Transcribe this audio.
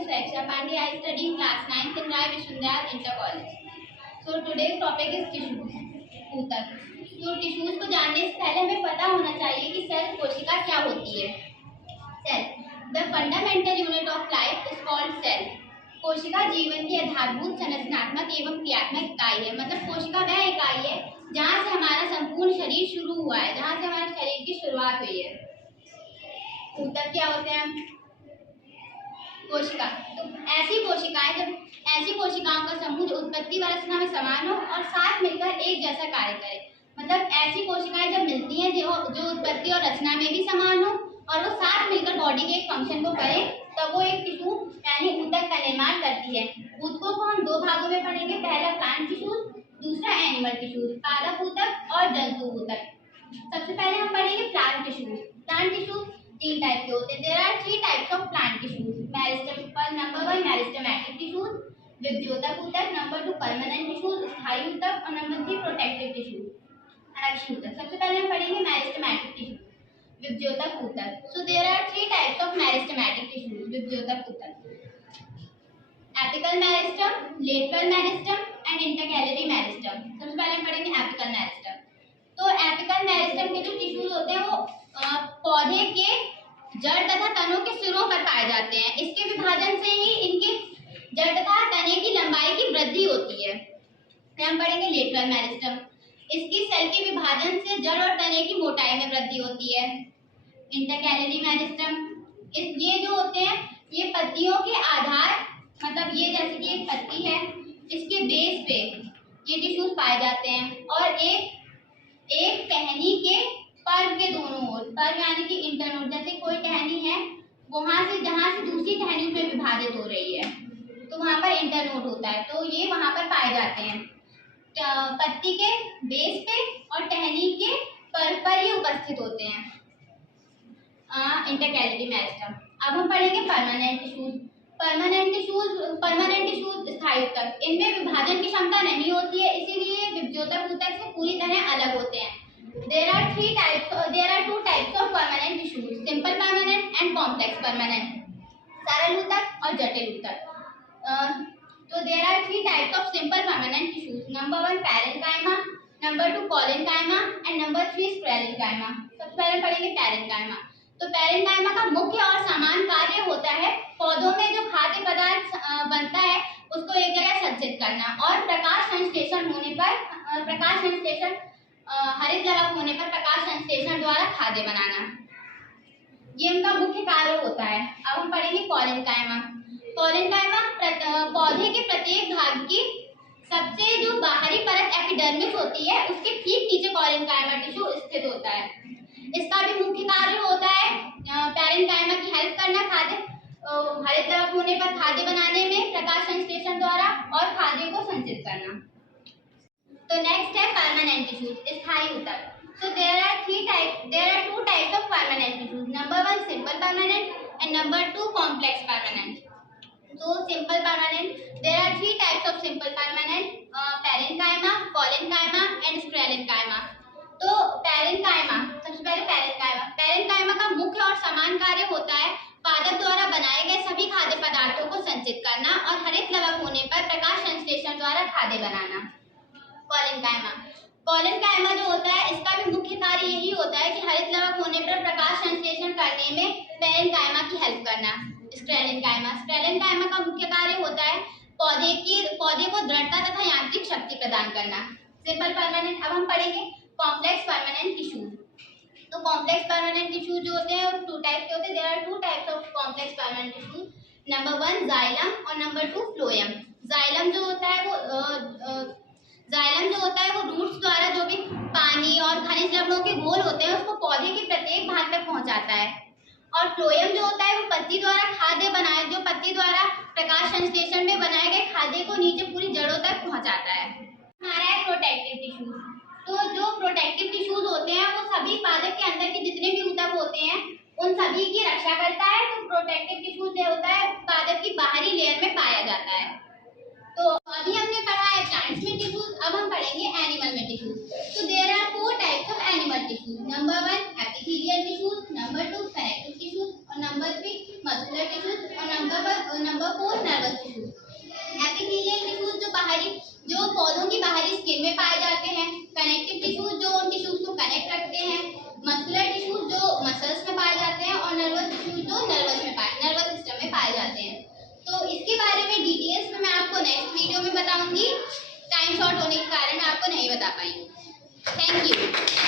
is Raksha Pandey. I study in class 9th in Rai Vishwanath Inter College. So today's topic is tissues. ऊतक. तो tissues को जानने से पहले हमें पता होना चाहिए कि सेल कोशिका क्या होती है. Cell, the fundamental unit of life is called cell. कोशिका जीवन की आधारभूत संरचनात्मक एवं क्रियात्मक इकाई है. मतलब कोशिका वह इकाई है जहाँ से हमारा संपूर्ण शरीर शुरू हुआ है, जहाँ से हमारे शरीर की शुरुआत हुई है. ऊतक क्या होते हैं? कोशिका. तो ऐसी कोशिकाओं का समूह जो उत्पत्ति व रचना में समान हो और साथ मिलकर एक जैसा कार्य करे. मतलब ऐसी कोशिकाएं जब मिलती हैं जो उत्पत्ति और रचना में भी समान हो और वो साथ मिलकर बॉडी के एक फंक्शन को करें, तब वो एक टिश्यू यानी ऊतक का निर्माण करती है. ऊतकों को हम दो भागों में पढ़ेंगे. पहला प्लांट टिश्यूज, दूसरा एनिमल टिश्यूज, पादप ऊतक और जंतु ऊतक. सबसे पहले हम पढ़ेंगे प्लांट टिश्यूज. प्लांट टिश्यूज तीन टाइप के होते हैं. There are 3 types of plant tissues. Number 1 meristematic tissues, विभज्योतक ऊतक. नंबर 2 परमानेंट टिश्यूज, स्थायी ऊतक. और नंबर 3 प्रोटेक्टिव टिश्यूज, आरक्षी ऊतक. सबसे पहले हम पढ़ेंगे मेरिस्टेमेटिक टिश्यूज, विभज्योतक ऊतक. So there are 3 types of meristematic tissues, विभज्योतक ऊतक. Apical meristem, lateral meristem and intercalary meristem. सबसे पहले हम पढ़ेंगे एपिकल मेरिस्टम. तो एपिकल मेरिस्टम के जो टिश्यूज होते हैं वो पौधे के जड़ तथा तनों के सिरों पर पाए जाते हैं. इसके विभाजन से ही इनके जड़ तथा तने की लंबाई की वृद्धि होती है. फिर हम पढ़ेंगे लेटरल मेरिस्टम. इसकी सेल के विभाजन से जड़ और तने की मोटाई में वृद्धि होती है. इंटरकैलरी मेरिस्टम, ये जो होते हैं ये पत्तियों के आधार, मतलब ये जैसे कि एक पत्ती है, इसके बेस पे ये टिश्यूज पाए जाते हैं. और एक टहनी के पर्व के दोनों ओर, पर्व यानी कि इंटरनोड, जैसे कोई टहनी है वहां से जहां से दूसरी टहनी में विभाजित हो रही है तो वहां पर इंटरनोड होता है. तो ये वहां पर पाए जाते हैं पत्ती के बेस पे और टहनी के पर्व पर ये उपस्थित होते हैं. Intercalary meristem. अब हम पढ़ेंगे परमानेंट टिश्यूज. परमानेंट टिश्यूज स्थायी ऊतक. इनमें विभाजन की क्षमता नहीं होती है, इसीलिए विभज्योतक ऊतक से पूरी तरह अलग होते हैं. There are 2 types of permanent tissues, simple permanent and complex permanent. सरल ऊतक और जटिल ऊतक. So there are 3 types of simple permanent tissues. Number 1 parenchyma, number 2 collenchyma and number 3 sclerenchyma. सबसे पहले पढ़ेंगे parenchyma. तो parenchyma का मुख्य और समान कार्य होता है पौधों में जो खाद्य पदार्थ बनता है उसको एक जगह संचित करना और हरित लवक होने पर प्रकाश संश्लेषण द्वारा खाद्य बनाना. ये उनका मुख्य कार्य होता है. अब हम पढ़ेंगे कॉलेनकाइमा. कॉलेनकाइमा पौधे के प्रत्येक भाग की सबसे जो बाहरी परत एपिडर्मिस होती है उसके ठीक नीचे कॉलेनकाइमा टिश्यू स्थित होता है. इसका भी मुख्य कार्य होता है पैरेन्काइमा की हेल्प करना, हरित लवक होने पर खाद्य बनाने में प्रकाश संश्लेषण द्वारा और खाद्य को संचित करना. तो नेक्स्ट है परमानेंट टिश्यूज, स्थायी ऊतक. So there are 2 types of permanent tissues. Number 1 simple permanent and number 2 complex permanent. So simple permanent, there are 3 types of simple permanent, parenchyma, collenchyma and sclerenchyma. तो पैरेन्काइमा, सबसे पहले parenchyma का मुख्य और समान कार्य होता है पादप द्वारा बनाए गए सभी खाद्य पदार्थों को संचित करना और हरित लवक होने पर प्रकाश संश्लेषण द्वारा खाद्य बनाना. कॉलेनकाइमा जो होता है इसका भी मुख्य कार्य यही होता है कि हरित लवक होने पर प्रकाश संश्लेषण करने में पैरेन्काइमा की हेल्प करना. स्क्लेरेन्काइमा का मुख्य कार्य होता है पौधे को दृढ़ता तथा यांत्रिक शक्ति प्रदान करना. Simple permanent. अब हम पढ़ेंगे कॉम्प्लेक्स परमानेंट टिश्यूज. तो कॉम्प्लेक्स परमानेंट टिश्यूज जो होते हैं वो 2 टाइप के होते हैं. There are 2 types of complex permanent tissues. Number 1 xylem और नंबर 2 फ्लोएम. जाइलम जो होता है वो रूट्स द्वारा जो भी पानी और खनिज लवणों के घोल होते हैं उसको पौधे के प्रत्येक भाग तक पहुंचाता है. और फ्लोएम जो होता है वो पत्ती द्वारा प्रकाश संश्लेषण में बनाए गए खाद्य को नीचे पूरी जड़ों तक पहुंचाता है. हमारा है प्रोटेक्टिव टिश्यूज. तो जो प्रोटेक्टिव टिश्यूज होते हैं वो सभी पादप के अंदर के जितने भी ऊतक होते हैं उन सभी की रक्षा करता है. तो प्रोटेक्टिव टिश्यूज जो होता है पादप की बाहरी लेयर में पाया जाता है. तो अभी हमने पढ़ा है प्लांट्स में टिश्यूज. अब हम पढ़ेंगे एनिमल में टिश्यूज. तो there are 4 types of animal tissues. Number 1 epithelial tissues, number 2 connective tissues और नंबर 3 मस्कुलर टिश्यूज और number number 4 nervous tissues. Epithelial tissues जो पौधों की बाहरी स्किन में पाए जाते हैं, कनेक्टिव टिश्यूज जो उन टिश्यूज को कनेक्ट रखते हैं, मस्कुलर टिश्यूज जो मसल्स में पाए जाते हैं और नर्वस टिश्यूज जो नर्वस सिस्टम में पाए जाते हैं। तो इसके बारे में डिटेल्स में मैं आपको नेक्स्ट वीडियो में बताऊंगी। टाइम शॉर्ट होने के कारण मैं आपको नहीं बता पाई। Thank you.